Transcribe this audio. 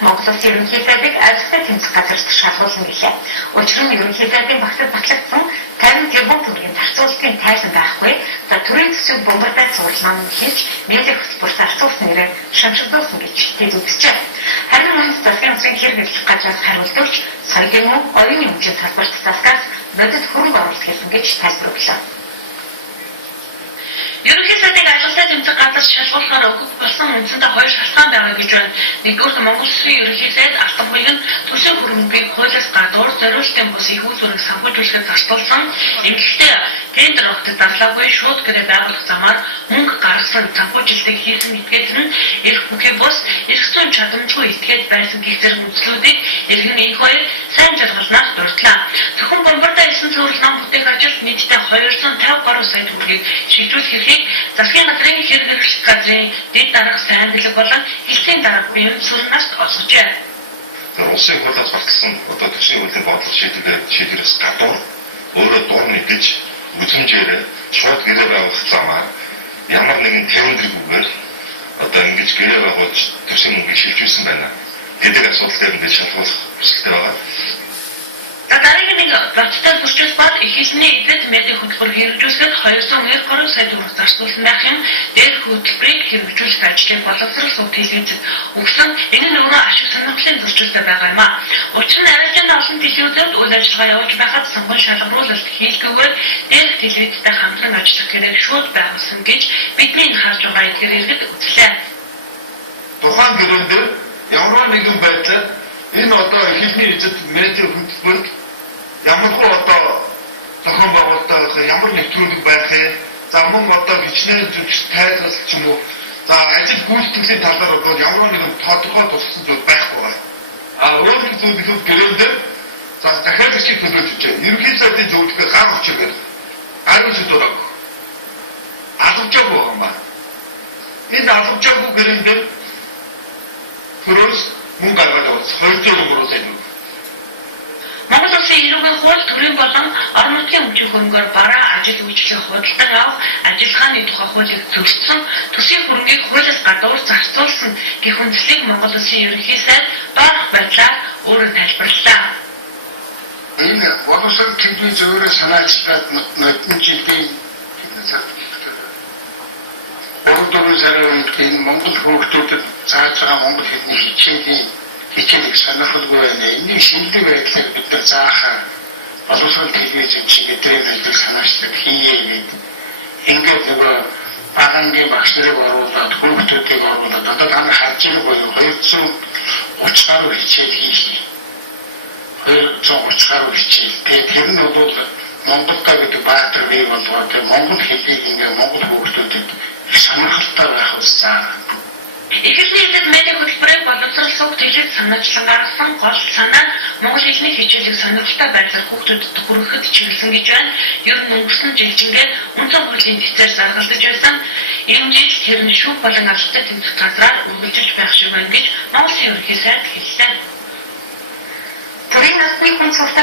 Монгол Улсын ерөнхий сайдыг айлтгай тэмцэх газарт шалгуулсан гэлээ. Учир нь ерөнхий сайдын багцад батлагдсан 50 тэрбум төгрөгийн зарцуулалтын тайлан байхгүй. За төрийн төсөв бомбардай цуурлан хийж медиа хөтөлбөр зарцуулсан нэрээр шамшигдуулсан гэж тэд үзжээ. Харин манайд засгийн газрын хэрэглэх газраас хариултурч соёлын оюуны хөгжлийн салбарт засгаас бодит хөрөнгө оруулалт хийсэн гэж тайлбарлав. Ерөнхий сайдыг ажилтнаа тэмцэх газар шалгуулахаар өгөх болсон үндсэндээ хоёр шалтгаан байгаа гэж байна. Нэгдүгээр Монгол Улсын ерөнхий сайд алтан буян төсөв хөрөнгөийг хуулиас гадуур зориулалтын бус их үзүүрийг санхүүжүүлэхэд зарцуулсан. Ингэхдээ тендер огт дарлаагүй шууд гэрээ байгуулах замаар мөнгө гаргасан санхүүжилтийг хийсэн этгээд нь эрх бүхий бус эрх зүйн чадамжгүй этгээд байсан гэх зэрэг үзлүүдийг иргэн энэ хоёр сайн жаргалнаас дурдлаа. Зөвхөн бомбартай 9 цэвэрлэл нам бүтээх ажилд нийтдээ 250 гаруй сая төгрөгийг шийдвэрлэхийг засгийн газрын хэрэглэх газрын дэд дарга сайн бэлэг болон хэлтийн дарга биеийн сүрнээс олгожээ. Улсын хуулиас батлсан одоо төсвийн хуулийн бодлого шийдвэрээс гадуур өөрөө дуун нэгж үзмжээр шууд гэрээ байгуулах замаар ямар нэгэн тендергүйгээр одоо ингэж гэрээ байгуулж төсвийн мөнгийг шилжүүлсэн байна. Гэдэг асуудал дээр ингэж шалгуулах хүсэлтэй байгаа. Дараагийн нэг баттай зурчил бод ихэлний эдэд медиа хөтөлбөр хэрэгжүүлэхэд 220 гаруй сая төгрөг зарцуулсан байх юм. Дээр хөтөлбөрийг хэрэгжүүлэх ажлыг боловсрол телевизэд өгсөн. Энэ нь өөрөө ашиг сонирхлын зурчилтай байгаа юм а. Учир нь арилжааны олон телевизүүд үйл ажиллагаа явуулж байхад сонгон шалгаруулалт хийлгүүгээр дээр телевизтэй хамтран ажиллах хэрэг шууд байгуулсан гэж бидний харж байгаа эдгээр иргэд үзлээ. Тухайн гэрээнд ямар нэгэн байдлаар энэ одоо ихний эзэд медиа хөтөлбөрт ямар хөө одоо зохион байгуулалтаа ямар нэвтрүүлэг байх вэ? За мөн одоо хичнээн зүгш тайлбарлах ч юм уу. За ажил гүйцэтгэлийн талаар одоо ямар нэгэн тодорхой туссан зүйл байхгүй байна. Өөрөөр хэлбэл гэрээнд за дахиад чиг төлөөж өгч. Ерөнхий сайдын зөвлөгөө гар хүчээр ариун зүрх алгажаагүй юм байна. Энэ алгажаагүй гэрээнд хөрөөс мөн гаргаад явуулсан. Хоёрдугаар мөрөөс энэ. Монгол Улсын эрүүгийн хууль төрийн болон орон нутгийн хөгжих хөрөнгөөр бараа ажил үйлчлэх худалдан авах ажиллагааны тухай хуулийг зөрчсөн төсвийн хөрөнгийг хуулиас гадуур зарцуулсан гэх үндслийг Монгол Улсын ерөнхий сайд доорх байдлаар өөрөө тайлбарллаа. Энэ боловсрол тэмдгийн зөвөрөө санаачлаад нотны жилийн Ордон сарын Монгол хүүхдүүдэд зааж байгаа монгол хэлний хичээлийг сонирхолгүй байна. Энийг шинэлэг байдлаар бид нар заахаар боловсрол телевизэн чи бидний ажил санаачлаад хийе гэдэг. Ингээд нөгөө багангийн багш нарыг оруулаад хүүхдүүдийг оруулаад одоо та харж байгаа 230 гаруй хичээл хийх. 230 гаруй хичээл. Тэгээд тэр нь бол Монголда гэдэг баатар бий болгоод монгол хэлийг ингээд монгол хүүхдүүдэд сонирхолтой байх үсцээ. Ихэнх эдэд медиа хөтөлбөрийг боловсрол сүг телевиз санаачлан гаргасан гол санаа монгол хэлний хичээлийг сонирхолтой байдлаар хүүхдүүдэд хүргэхэд чиглэсэн гэж байна. Ер нь өнгөрсөн жилчингээр үндсэн хуулийн тэцээр заргалдаж байсан. Энэ жил тэр нь шүүх болон ажилтнаа тэмцэх газраар үргэлжилж байх шиг байна гэж Монгол Улсын ерөнхий сайд хэллээ. Төрийн насны хүн цогтой